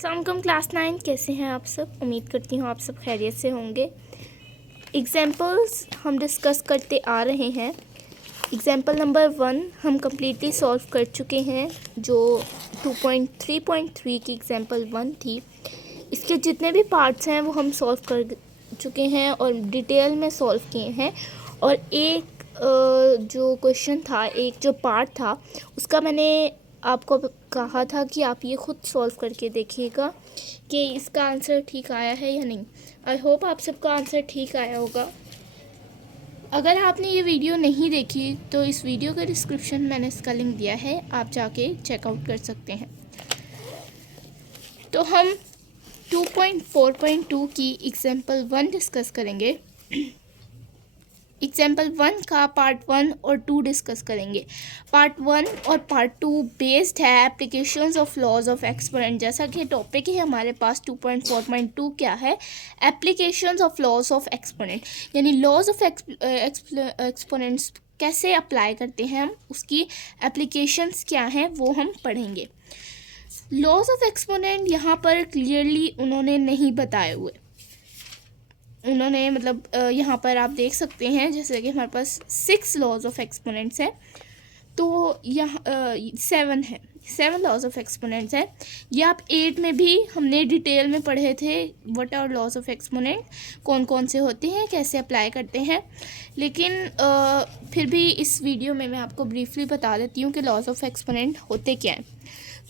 अस्सलाम क्लास 9 कैसे हैं आप सब। उम्मीद करती हूँ आप सब खैरियत से होंगे। एग्जाम्पल्स हम डिस्कस करते आ रहे हैं। एग्जाम्पल नंबर 1 हम कम्प्लीटली सॉल्व कर चुके हैं, जो 2.3.3 की एग्जाम्पल 1 थी। इसके जितने भी पार्ट्स हैं वो हम सॉल्व कर चुके हैं और डिटेल में सॉल्व किए हैं। और एक जो क्वेश्चन था, एक जो पार्ट था, उसका मैंने आपको कहा था कि आप ये ख़ुद सॉल्व करके देखिएगा कि इसका आंसर ठीक आया है या नहीं। आई होप आप सबका आंसर ठीक आया होगा। अगर आपने ये वीडियो नहीं देखी तो इस वीडियो का डिस्क्रिप्शन मैंने इसका लिंक दिया है, आप जाके चेकआउट कर सकते हैं। तो हम 2.4.2 की एग्जाम्पल 1 डिस्कस करेंगे। एग्जाम्पल 1 का पार्ट 1 और 2 डिस्कस करेंगे। पार्ट 1 और पार्ट 2 बेस्ड है applications of laws of exponent. जैसा कि टॉपिक है हमारे पास 2.4.2 क्या है, applications of laws of exponent, यानी लॉज ऑफ एक्सपोनेंट्स कैसे अप्लाई करते हैं हम, उसकी एप्लीकेशंस क्या हैं वो हम पढ़ेंगे। लॉज ऑफ एक्सपोनेंट यहाँ पर क्लियरली उन्होंने नहीं बताए हुए। उन्होंने मतलब यहाँ पर आप देख सकते हैं जैसे कि हमारे पास 6 लॉज ऑफ एक्सपोनेंट्स हैं, तो यहाँ 7 लॉज ऑफ एक्सपोनेंट्स हैं। ये आप 8 में भी हमने डिटेल में पढ़े थे, what are laws of exponent, कौन कौन से होते हैं, कैसे अप्लाई करते हैं। लेकिन फिर भी इस वीडियो में मैं आपको ब्रीफली बता देती हूँ कि लॉज ऑफ एक्सपोनेंट होते क्या हैं।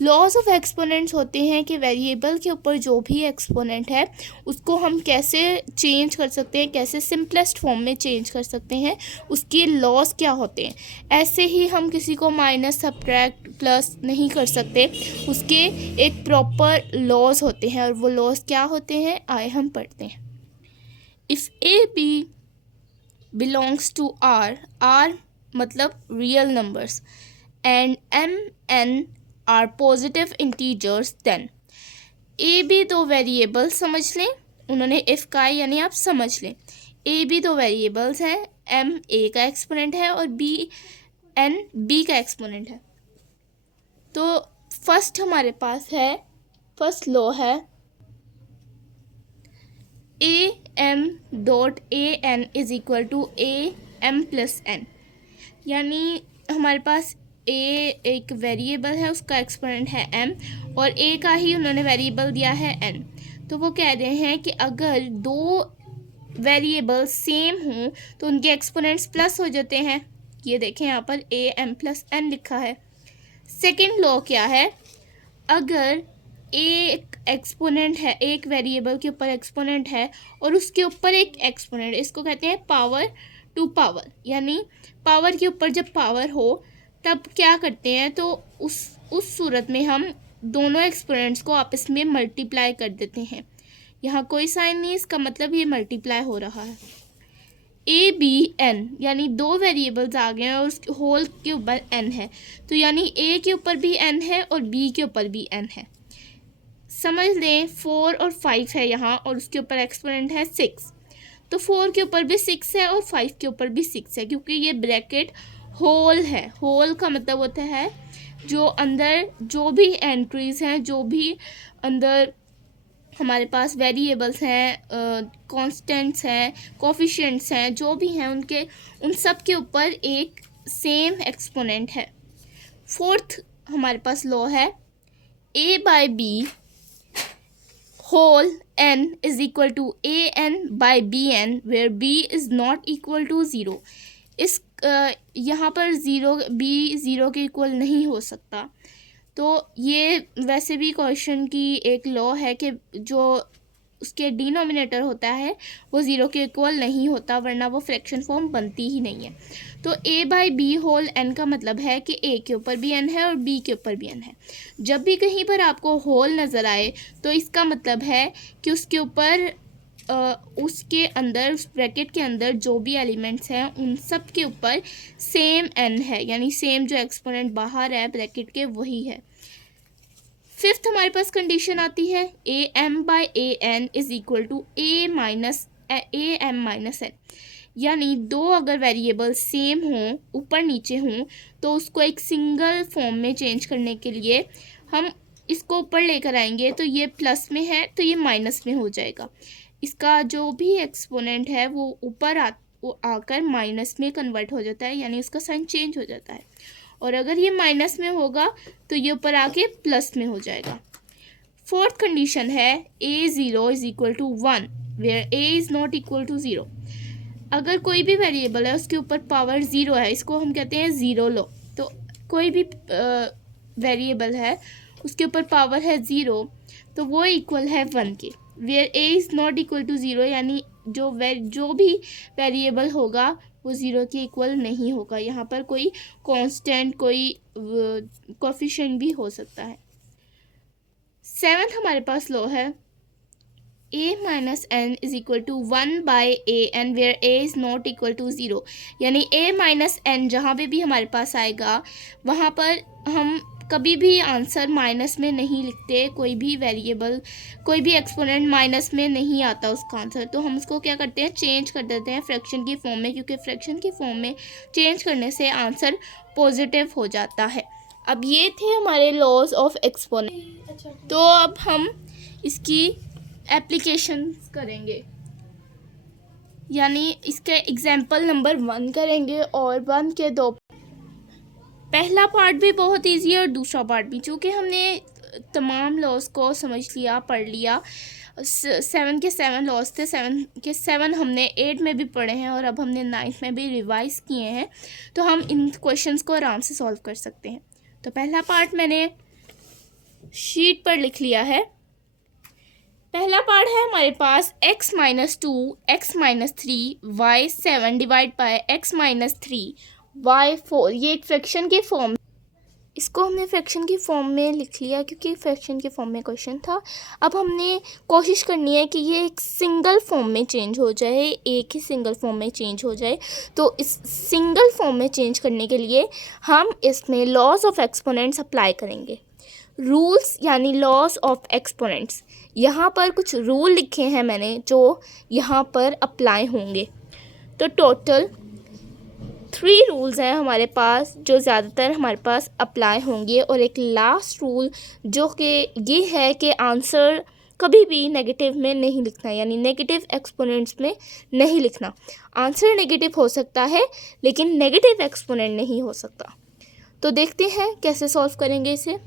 लॉज ऑफ एक्सपोनेंट्स होते हैं कि वेरिएबल के ऊपर जो भी एक्सपोनेंट है उसको हम कैसे चेंज कर सकते हैं, कैसे सिंपलेस्ट फॉर्म में चेंज कर सकते हैं, उसके लॉज क्या होते हैं। ऐसे ही हम किसी को माइनस, सब्ट्रैक्ट, प्लस नहीं कर सकते, उसके एक प्रॉपर लॉज होते हैं। और वो लॉज क्या होते हैं आए हम पढ़ते हैं। If a b belongs to R, R मतलब real numbers, and m n are positive integers, then a b दो वेरिएबल्स समझ लें। उन्होंने इफ़ का है यानी आप समझ लें ए बी दो वेरिएबल्स हैं, एम ए का एक्सपोनेंट है और बी एन बी का एक्सपोनेंट है। तो फर्स्ट हमारे पास है, फर्स्ट लॉ है a m dot a n is equal to a m plus n, यानी हमारे पास ए एक वेरिएबल है, उसका एक्सपोनेंट है m और a का ही उन्होंने वेरिएबल दिया है n। तो वो कह रहे हैं कि अगर दो वेरिएबल सेम हों तो उनके एक्सपोनेंट्स प्लस हो जाते हैं। ये देखें यहाँ पर a m प्लस n लिखा है। सेकंड लॉ क्या है, अगर एक एक्सपोनेंट है, एक वेरिएबल के ऊपर एक्सपोनेंट है और उसके ऊपर एक एक्सपोनेंट, इसको कहते हैं पावर टू पावर, यानी पावर के ऊपर जब पावर हो तब क्या करते हैं, तो उस सूरत में हम दोनों एक्सपोनेंट्स को आपस में मल्टीप्लाई कर देते हैं। यहाँ कोई साइन नहीं, इसका मतलब ये मल्टीप्लाई हो रहा है। ए बी एन यानी दो वेरिएबल्स आ गए हैं और उसके होल के ऊपर एन है, तो यानी ए के ऊपर भी एन है और बी के ऊपर भी एन है। समझ लें 4 और 5 है यहाँ और उसके ऊपर एक्सपोनेंट है 6, तो 4 के ऊपर भी 6 है और 5 के ऊपर भी 6 है, क्योंकि ये ब्रैकेट होल है। होल का मतलब होता है जो अंदर जो भी एंट्रीज हैं, जो भी अंदर हमारे पास वेरिएबल्स हैं, कांस्टेंट्स हैं, कोफिशिएंट्स हैं, जो भी हैं उनके उन सब के ऊपर एक सेम एक्सपोनेंट है। फोर्थ हमारे पास लॉ है a by b whole n is equal to a n by b n where b is not equal to zero. इस यहाँ पर बी ज़ीरो के इक्वल नहीं हो सकता। तो ये वैसे भी क्वेश्चन की एक लॉ है कि जो उसके डिनोमिनेटर होता है वो ज़ीरो के इक्वल नहीं होता, वरना वो फ्रैक्शन फॉर्म बनती ही नहीं है। तो ए बाई बी होल एन का मतलब है कि ए के ऊपर भी एन है और बी के ऊपर भी एन है। जब भी कहीं पर आपको होल नज़र आए तो इसका मतलब है कि उसके ऊपर उसके अंदर, उस ब्रैकेट के अंदर जो भी एलिमेंट्स हैं उन सब के ऊपर सेम एन है, यानी सेम जो एक्सपोनेंट बाहर है ब्रैकेट के वही है। फिफ्थ हमारे पास कंडीशन आती है a m by a n is equal to a m minus n, यानी दो अगर वेरिएबल सेम हों, ऊपर नीचे हों, तो उसको एक सिंगल फॉर्म में चेंज करने के लिए हम इसको ऊपर लेकर आएंगे तो ये प्लस में है तो ये माइनस में हो जाएगा। इसका जो भी एक्सपोनेंट है वो ऊपर वो आकर माइनस में कन्वर्ट हो जाता है, यानी उसका साइन चेंज हो जाता है। और अगर ये माइनस में होगा तो ये ऊपर आके प्लस में हो जाएगा। फोर्थ कंडीशन है a0 is equal to 1 where a is not equal to 0। अगर कोई भी वेरिएबल है उसके ऊपर पावर 0 है, इसको हम कहते हैं ज़ीरो लो। तो कोई भी वेरिएबल है उसके ऊपर पावर है 0 तो वो इक्वल है 1 के। Where a is not equal to 0 यानी जो भी वेरिएबल होगा वो 0 के इक्वल नहीं होगा। यहाँ पर कोई कांस्टेंट कोई कोफिशिएंट भी हो सकता है। सेवन्थ हमारे पास लॉ है a minus n is equal to 1 by a n where a is not equal to 0, यानी a माइनस एन जहाँ पे भी हमारे पास आएगा वहाँ पर हम कभी भी आंसर माइनस में नहीं लिखते। कोई भी वेरिएबल कोई भी एक्सपोनेंट माइनस में नहीं आता उसका आंसर, तो हम उसको क्या करते हैं चेंज कर देते हैं फ्रैक्शन की फॉर्म में, क्योंकि फ्रैक्शन की फॉर्म में चेंज करने से आंसर पॉजिटिव हो जाता है। अब ये थे हमारे लॉज ऑफ एक्सपोनेंट। तो अब हम इसकी एप्लीकेशन करेंगे, यानी इसके एग्जाम्पल नंबर 1 करेंगे और 1 के 2। पहला पार्ट भी बहुत इजी है और दूसरा पार्ट भी। चूँकि हमने तमाम लॉज को समझ लिया पढ़ लिया, 7 के 7 लॉज थे, 7 के 7 हमने 8 में भी पढ़े हैं और अब हमने 9th में भी रिवाइज़ किए हैं, तो हम इन क्वेश्चंस को आराम से सॉल्व कर सकते हैं। तो पहला पार्ट मैंने शीट पर लिख लिया है। पहला पार्ट है हमारे पास x minus 2 x minus 3 y 7 divide by x minus 3 y 4। ये एक फ्रैक्शन के फॉर्म, इसको हमने फ्रैक्शन की फॉर्म में लिख लिया क्योंकि फ्रैक्शन के फॉर्म में क्वेश्चन था। अब हमने कोशिश करनी है कि ये एक सिंगल फॉर्म में चेंज हो जाए, एक ही सिंगल फॉर्म में चेंज हो जाए। तो इस सिंगल फॉर्म में चेंज करने के लिए हम इसमें लॉज ऑफ एक्सपोनेंट्स अप्लाई करेंगे। रूल्स यानी लॉज ऑफ एक्सपोनेंट्स, यहाँ पर कुछ रूल लिखे हैं मैंने जो यहाँ पर अप्लाई होंगे। तो टोटल 3 रूल्स हैं हमारे पास जो ज़्यादातर हमारे पास अप्लाई होंगे, और एक लास्ट रूल जो कि ये है कि आंसर कभी भी नेगेटिव में नहीं लिखना, यानी नेगेटिव एक्सपोनेंट्स में नहीं लिखना। आंसर नेगेटिव हो सकता है लेकिन नेगेटिव एक्सपोनेंट नहीं हो सकता। तो देखते हैं कैसे सॉल्व करेंगे इसे।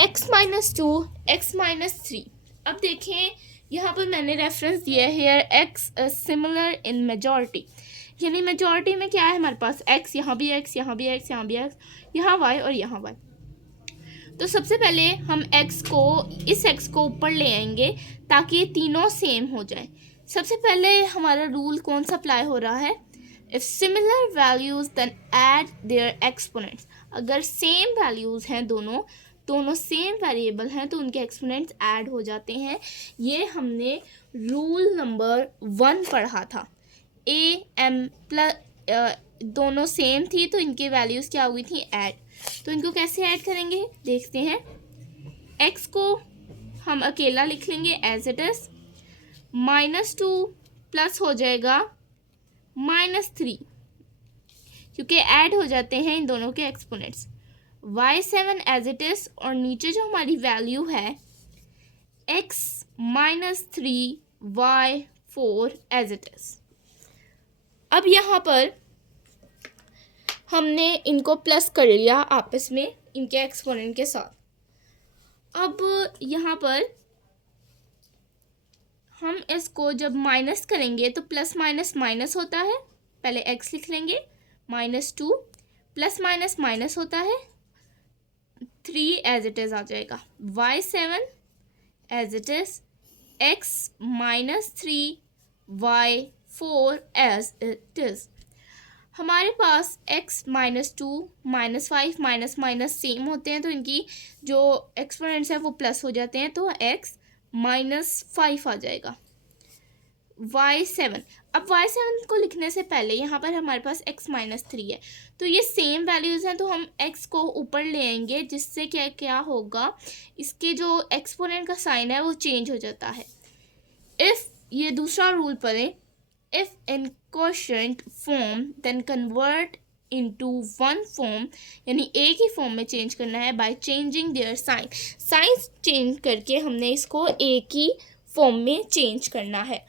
x minus 2 x minus 3। अब देखें यहाँ पर मैंने रेफरेंस दिया है here x similar in majority, यानी मेजॉरिटी में क्या है हमारे पास x, यहाँ भी x, यहाँ भी x, यहाँ भी x, यहाँ y और यहाँ y। तो सबसे पहले हम इस x को ऊपर ले आएंगे ताकि ये तीनों सेम हो जाए। सबसे पहले हमारा रूल कौन सा अप्लाई हो रहा है, if similar values then add their exponents. अगर सेम वैल्यूज़ हैं दोनों सेम वेरिएबल हैं तो उनके एक्सपोनेंट्स ऐड हो जाते हैं। ये हमने रूल नंबर 1 पढ़ा था। a m प्लस दोनों सेम थी तो इनके वैल्यूज़ क्या हुई थी ऐड। तो इनको कैसे ऐड करेंगे देखते हैं। x को हम अकेला लिख लेंगे एज इट इज़, -2 प्लस हो जाएगा -3 क्योंकि ऐड हो जाते हैं इन दोनों के exponents. y7 as it is, और नीचे जो हमारी वैल्यू है x minus 3 y4 as it is. अब यहाँ पर हमने इनको प्लस कर लिया आपस में इनके एक्सपोनेंट के साथ। अब यहाँ पर हम इसको जब माइनस करेंगे तो प्लस माइनस माइनस होता है, पहले x लिख लेंगे, -2 प्लस माइनस माइनस होता है, 3 एज इट इज़ आ जाएगा, y7 as it is, x minus 3 y4 as it is. हमारे पास x -2 -5 माइनस माइनस सेम होते हैं तो इनकी जो एक्सपोनेंट्स हैं वो प्लस हो जाते हैं, तो x -5 आ जाएगा। y7, अब y7 को लिखने से पहले यहाँ पर हमारे पास x -3 है तो ये सेम वैल्यूज़ हैं तो हम x को ऊपर ले आएंगे जिससे क्या होगा, इसके जो एक्सपोनेंट का साइन है वो चेंज हो जाता है। इफ़ ये दूसरा रूल पढ़ें, if in quotient form then convert into one form, यानी एक ही फॉर्म में चेंज करना है by changing their sign. Science change करके हमने इसको एक ही फॉर्म में चेंज करना है.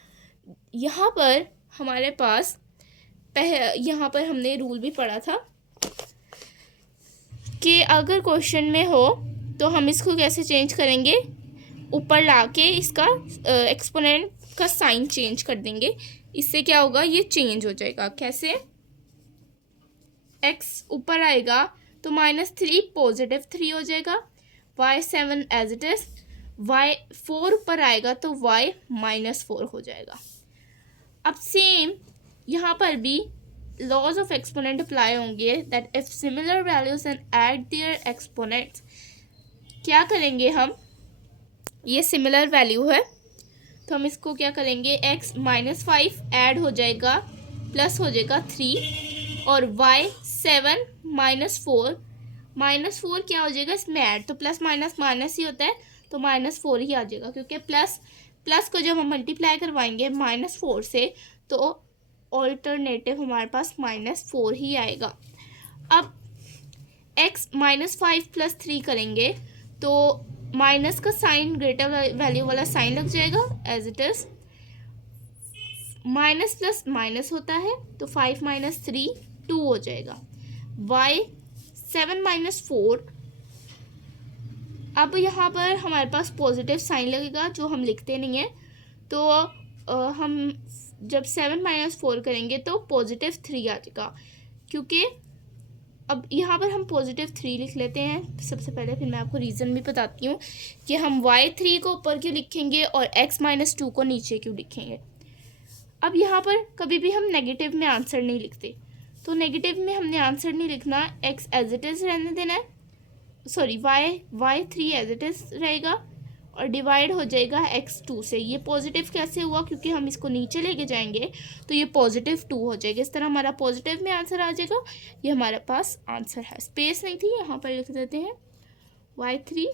यहाँ पर हमारे पास यहाँ पर हमने रूल भी पढ़ा था कि अगर क्वेश्चन में हो तो हम इसको कैसे चेंज करेंगे, ऊपर लाके इसका एक्सपोनेंट का साइन चेंज कर देंगे. इससे क्या होगा, ये चेंज हो जाएगा. कैसे, x ऊपर आएगा तो -3 पॉजिटिव 3 हो जाएगा, y7 as it is, y4 ऊपर आएगा तो y -4 हो जाएगा. अब सेम यहाँ पर भी लॉज ऑफ एक्सपोनेंट अप्लाई होंगे, that if similar values and add their exponents. क्या करेंगे हम, ये सिमिलर वैल्यू है तो हम इसको क्या करेंगे, x -5 ऐड हो जाएगा प्लस हो जाएगा 3, और y7 -4 क्या हो जाएगा इसमें ऐड, तो प्लस माइनस माइनस ही होता है तो -4 ही आ जाएगा, क्योंकि प्लस को जब हम मल्टीप्लाई करवाएंगे -4 से तो ऑल्टरनेटिव हमारे पास -4 ही आएगा. अब x -5 + 3 करेंगे तो माइनस का साइन ग्रेटर वैल्यू वाला साइन लग जाएगा as it is. Minus plus minus होता है तो 5 - 3 2 हो जाएगा. y7 -4. अब यहाँ पर हमारे पास पॉजिटिव साइन लगेगा जो हम लिखते नहीं हैं, तो हम जब 7 - 4 करेंगे तो पॉजिटिव 3 आ जाएगा. क्योंकि अब यहाँ पर हम पॉजिटिव 3 लिख लेते हैं सबसे पहले, फिर मैं आपको रीज़न भी बताती हूँ कि हम y3 को ऊपर क्यों लिखेंगे और x -2 को नीचे क्यों लिखेंगे. अब यहाँ पर कभी भी हम नेगेटिव में आंसर नहीं लिखते, तो नेगेटिव में हमने आंसर नहीं लिखना, x एज इट इज़ रहने देना है, sorry y3 as it is रहेगा और डिवाइड हो जाएगा x2 से. ये पॉजिटिव कैसे हुआ, क्योंकि हम इसको नीचे लेके जाएंगे तो ये +2 हो जाएगा. इस तरह हमारा पॉजिटिव में आंसर आ जाएगा. ये हमारे पास आंसर है, स्पेस नहीं थी, यहाँ पर लिख देते हैं y3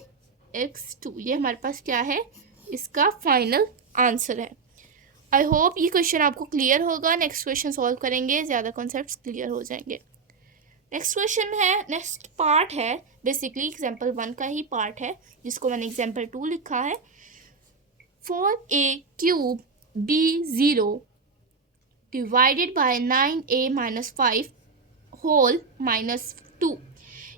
x2. ये हमारे पास क्या है, इसका फाइनल आंसर है. आई होप ये क्वेश्चन आपको क्लियर होगा. नेक्स्ट क्वेश्चन सॉल्व करेंगे, ज़्यादा कॉन्सेप्ट्स क्लियर हो जाएंगे. नेक्स्ट क्वेश्चन है, नेक्स्ट पार्ट है, बेसिकली एग्जाम्पल 1 का ही पार्ट है जिसको मैंने एग्जाम्पल 2 लिखा है. 4a³ b0 divided by 9a - 5 whole -2.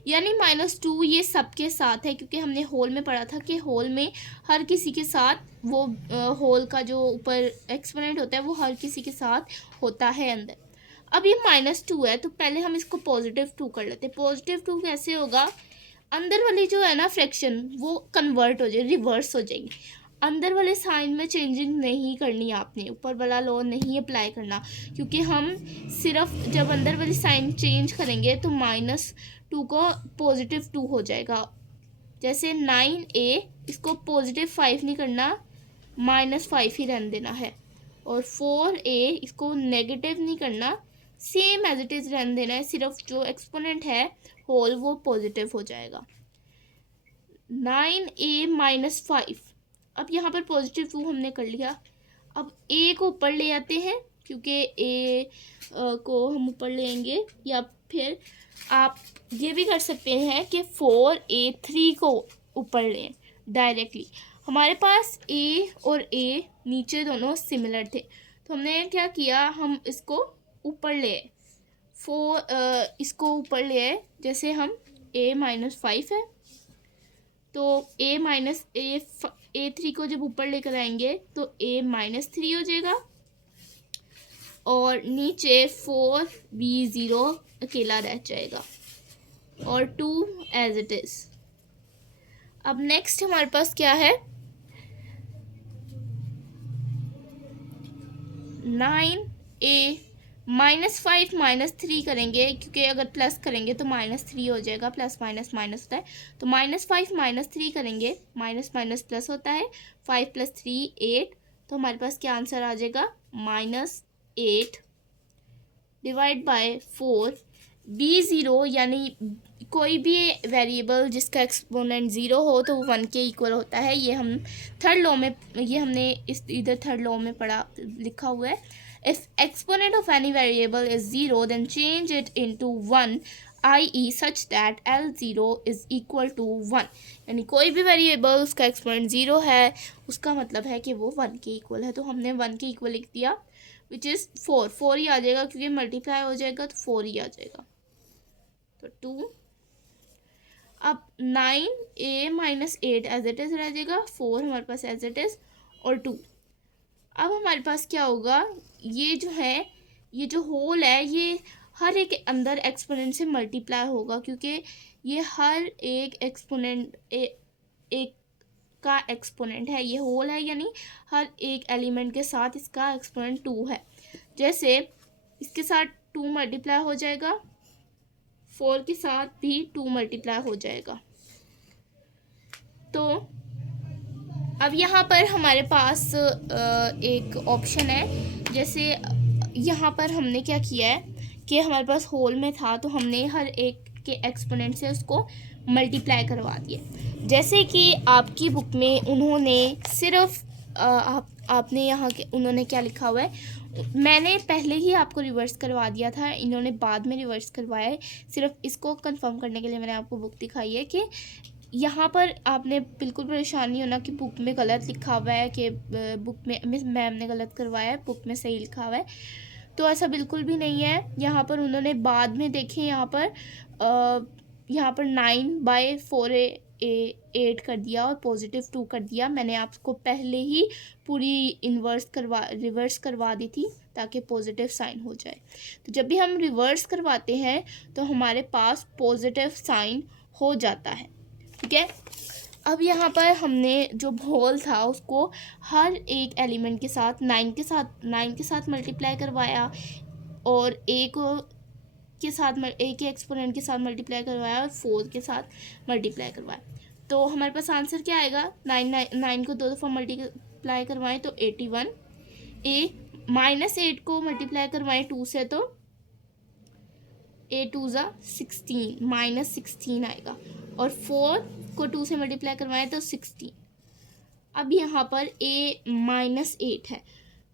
यानी -2 ये सबके साथ है, क्योंकि हमने होल में पढ़ा था कि होल में हर किसी के साथ वो होल का जो ऊपर एक्सपोनेंट होता है वो हर किसी के साथ होता है अंदर. अब ये -2 है तो पहले हम इसको +2 कर लेते हैं. +2 कैसे होगा, अंदर वाली जो है ना फ्रैक्शन वो कन्वर्ट हो जाएगी, रिवर्स हो जाएगी. अंदर वाले साइन में चेंजिंग नहीं करनी आपने, ऊपर वाला लॉ नहीं अप्लाई करना, क्योंकि हम सिर्फ जब अंदर वाली साइन चेंज करेंगे तो -2 को +2 हो जाएगा. जैसे 9a, इसको +5 नहीं करना, -5 ही रहने देना है. और 4a, इसको नेगेटिव नहीं करना, सेम एज इट इज़ रहने देना है, सिर्फ जो एक्सपोनेंट है होल वो पॉजिटिव हो जाएगा. 9a - 5. अब यहाँ पर +2 हमने कर लिया. अब a को ऊपर ले आते हैं, क्योंकि a को हम ऊपर लेंगे, या फिर आप ये भी कर सकते हैं कि 4a3 को ऊपर लें डायरेक्टली. हमारे पास a और a नीचे दोनों सिमिलर थे, तो हमने क्या किया, हम इसको ऊपर ले, इसको ऊपर ले आए. जैसे हम a - 5 है तो a3 को जब ऊपर लेकर आएंगे तो a -3 हो जाएगा, और नीचे 4b0 अकेला रह जाएगा और 2 एज इट इज़. अब नेक्स्ट हमारे पास क्या है, 9a -5 -3 करेंगे, क्योंकि अगर प्लस करेंगे तो -3 हो जाएगा, प्लस माइनस माइनस होता है, तो -5 -3 करेंगे, माइनस माइनस प्लस होता है, 5 + 3 8. तो हमारे पास क्या आंसर आ जाएगा, -8 डिवाइड बाय 4 b0, यानी कोई भी वेरिएबल जिसका एक्सपोनेंट 0 हो तो वो 1 के इक्वल होता है. ये हम थर्ड लॉ में, ये हमने इधर थर्ड लॉ में पढ़ा, लिखा हुआ है. If exponent of any variable is 0, then change it into 1, i.e. such that L0 is equal to 1. यानी कोई भी वेरिएबल उसका एक्सपोनेंट 0 है, उसका मतलब है कि वो 1 के इक्वल है. तो हमने 1 के इक्वल लिख दिया, विच इज़ 4 ही आ जाएगा क्योंकि मल्टीप्लाई हो जाएगा तो 4 ही आ जाएगा. तो 2. अब 9a minus 8 as it is रह जाएगा, 4 हमारे पास एज इट इज़ और 2. अब हमारे पास क्या होगा, ये जो है, ये जो होल है, ये हर एक अंदर एक्सपोनेंट से मल्टीप्लाई होगा क्योंकि ये हर एक एक्सपोनेंट एक का एक्सपोनेंट है. ये होल है यानी हर एक एलिमेंट के साथ इसका एक्सपोनेंट 2 है. जैसे इसके साथ 2 मल्टीप्लाई हो जाएगा, 4 के साथ भी 2 मल्टीप्लाई हो जाएगा. तो अब यहाँ पर हमारे पास एक ऑप्शन है. जैसे यहाँ पर हमने क्या किया है कि हमारे पास होल में था तो हमने हर एक के एक्सपोनेंट से उसको मल्टीप्लाई करवा दिया. जैसे कि आपकी बुक में उन्होंने सिर्फ आपने यहाँ के उन्होंने क्या लिखा हुआ है, मैंने पहले ही आपको रिवर्स करवा दिया था, इन्होंने बाद में रिवर्स करवाया है. सिर्फ इसको कंफर्म करने के लिए मैंने आपको बुक दिखाई है कि यहाँ पर आपने बिल्कुल परेशान नहीं होना कि बुक में गलत लिखा हुआ है, कि बुक में मैम ने गलत करवाया है, बुक में सही लिखा हुआ है. तो ऐसा बिल्कुल भी नहीं है. यहाँ पर उन्होंने बाद में देखें, यहाँ पर 9/4 8 कर दिया और पॉजिटिव 2 कर दिया. मैंने आपको पहले ही पूरी रिवर्स करवा दी थी ताकि पॉजिटिव साइन हो जाए. तो जब भी हम रिवर्स करवाते हैं तो हमारे पास पॉजिटिव साइन हो जाता है. ठीक है. अब यहाँ पर हमने जो होल था उसको हर एक एलिमेंट के साथ 9 के साथ मल्टीप्लाई करवाया और एक के एक्सपोनेंट के साथ मल्टीप्लाई करवाया और 4 के साथ मल्टीप्लाई करवाया. तो हमारे पास आंसर क्या आएगा, 9 को 2 दफ़ा मल्टीप्लाई करवाएं तो 81. माइनस 8 को मल्टीप्लाई करवाएं 2 से तो 8 2 16, माइनस 16 आएगा. और 4 को 2 से मल्टीप्लाई करवाएं तो 16. अब यहाँ पर a माइनस 8 है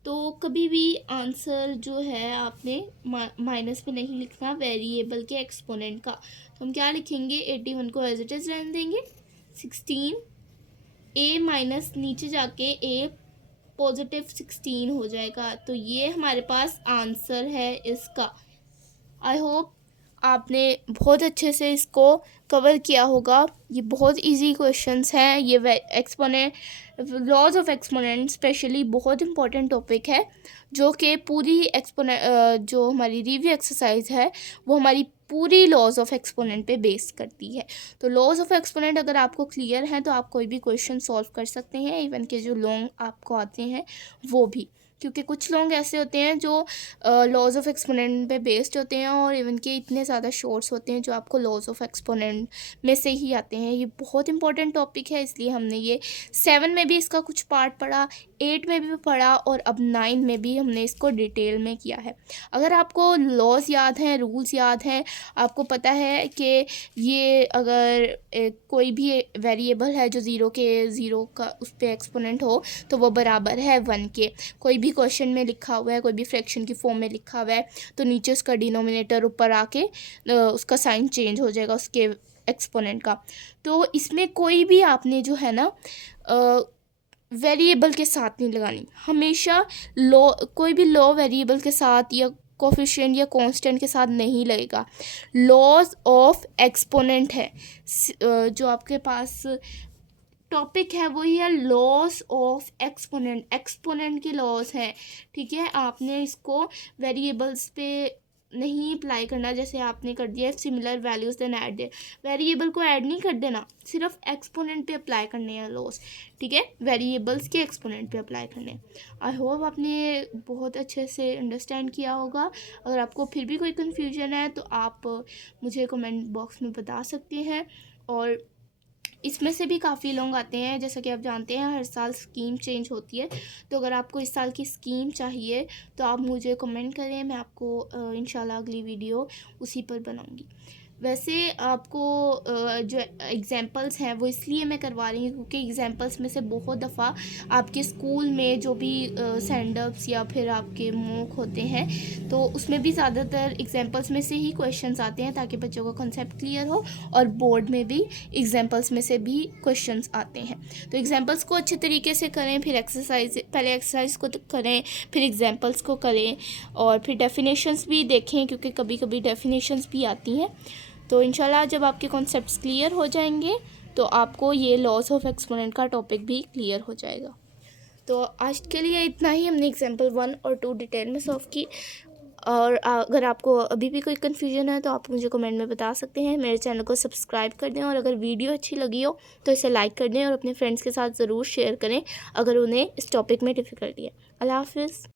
तो कभी भी आंसर जो है आपने माइनस पे नहीं लिखना वेरिएबल के एक्सपोनेंट का. तो हम क्या लिखेंगे, 81 को एज इट इज़ रहने देंगे. 16 a माइनस नीचे जाके a पॉजिटिव 16 हो जाएगा. तो ये हमारे पास आंसर है इसका. आई होप आपने बहुत अच्छे से इसको कवर किया होगा. ये बहुत इजी क्वेश्चंस हैं. ये लॉज ऑफ एक्सपोनेंट स्पेशली बहुत इंपॉर्टेंट टॉपिक है जो कि पूरी जो हमारी रिव्यू एक्सरसाइज है वो हमारी पूरी लॉज ऑफ एक्सपोनेंट पे बेस करती है. तो लॉज ऑफ एक्सपोनेंट अगर आपको क्लियर है तो आप कोई भी क्वेश्चन सॉल्व कर सकते हैं, इवन के जो लॉन्ग आपको आते हैं वो भी, क्योंकि कुछ लॉन्ग ऐसे होते हैं जो लॉज ऑफ एक्सपोनेंट पे बेस्ड होते हैं और इवन के इतने ज़्यादा शॉर्ट्स होते हैं जो आपको लॉज ऑफ एक्सपोनेंट में से ही आते हैं. ये बहुत इंपॉर्टेंट टॉपिक है, इसलिए हमने ये 7 में भी इसका कुछ पार्ट पढ़ा, 8 में भी पढ़ा और अब 9 में भी हमने इसको डिटेल में किया है. अगर आपको लॉज याद हैं, रूल्स याद हैं, आपको पता है कि ये अगर कोई भी वेरिएबल है जो ज़ीरो का उस पर एक्सपोनेंट हो तो वो बराबर है 1 के. कोई भी क्वेश्चन में लिखा हुआ है, कोई भी फ्रैक्शन की फॉर्म में लिखा हुआ है तो नीचे उसका डिनोमिनेटर ऊपर आके उसका साइन चेंज हो जाएगा उसके एक्सपोनेंट का. तो इसमें कोई भी आपने जो है ना वेरिएबल के साथ नहीं लगानी. हमेशा कोई भी लॉ वेरिएबल के साथ या कोफिशिएंट या कांस्टेंट के साथ नहीं लगेगा. लॉज ऑफ एक्सपोनेंट है जो आपके पास टॉपिक है, वही है लॉस ऑफ एक्सपोनेंट. एक्सपोनेंट के लॉस हैं. ठीक है, आपने इसको वेरिएबल्स पे नहीं अप्लाई करना. जैसे आपने कर दिया similar values then add, variable को ऐड नहीं कर देना, सिर्फ एक्सपोनेंट पे अप्लाई करने हैं लॉस. ठीक है, वेरिएबल्स के एक्सपोनेंट पे अप्लाई करने हैं. आई होप आपने बहुत अच्छे से अंडरस्टैंड किया होगा. अगर आपको फिर भी कोई कन्फ्यूजन है तो आप मुझे कमेंट बॉक्स में बता सकते हैं. और इसमें से भी काफ़ी लोग आते हैं, जैसा कि आप जानते हैं हर साल स्कीम चेंज होती है. तो अगर आपको इस साल की स्कीम चाहिए तो आप मुझे कमेंट करें, मैं आपको इंशाल्लाह अगली वीडियो उसी पर बनाऊंगी. वैसे आपको जो एग्ज़ाम्पल्स हैं वो इसलिए मैं करवा रही हूँ क्योंकि एग्ज़ाम्पल्स में से बहुत दफ़ा आपके स्कूल में जो भी सेंडअप्स या फिर आपके मॉक होते हैं तो उसमें भी ज़्यादातर एग्ज़ाम्पल्स में से ही क्वेश्चंस आते हैं ताकि बच्चों का कॉन्सेप्ट क्लियर हो, और बोर्ड में भी एग्ज़ाम्पल्स में से भी क्वेश्चंस आते हैं। तो एग्ज़ाम्पल्स को अच्छे तरीके से करें, फिर पहले एक्सरसाइज को करें, फिर एग्ज़ाम्पल्स को करें, और फिर डेफिनेशंस भी देखें क्योंकि कभी कभी डेफिनेशंस भी आती हैं। तो इंशाल्लाह जब आपके कॉन्सेप्ट्स क्लियर हो जाएंगे तो आपको ये लॉज ऑफ एक्सपोनेंट का टॉपिक भी क्लियर हो जाएगा। तो आज के लिए इतना ही। हमने एग्जांपल 1 और 2 डिटेल में सॉल्व की, और अगर आपको अभी भी कोई कन्फ्यूजन है तो आप मुझे कमेंट में बता सकते हैं। मेरे चैनल को सब्सक्राइब कर दें, और अगर वीडियो अच्छी लगी हो तो इसे लाइक कर दें और अपने फ्रेंड्स के साथ ज़रूर शेयर करें अगर उन्हें इस टॉपिक में डिफ़िकल्टी है। अल्लाह हाफ़िज़।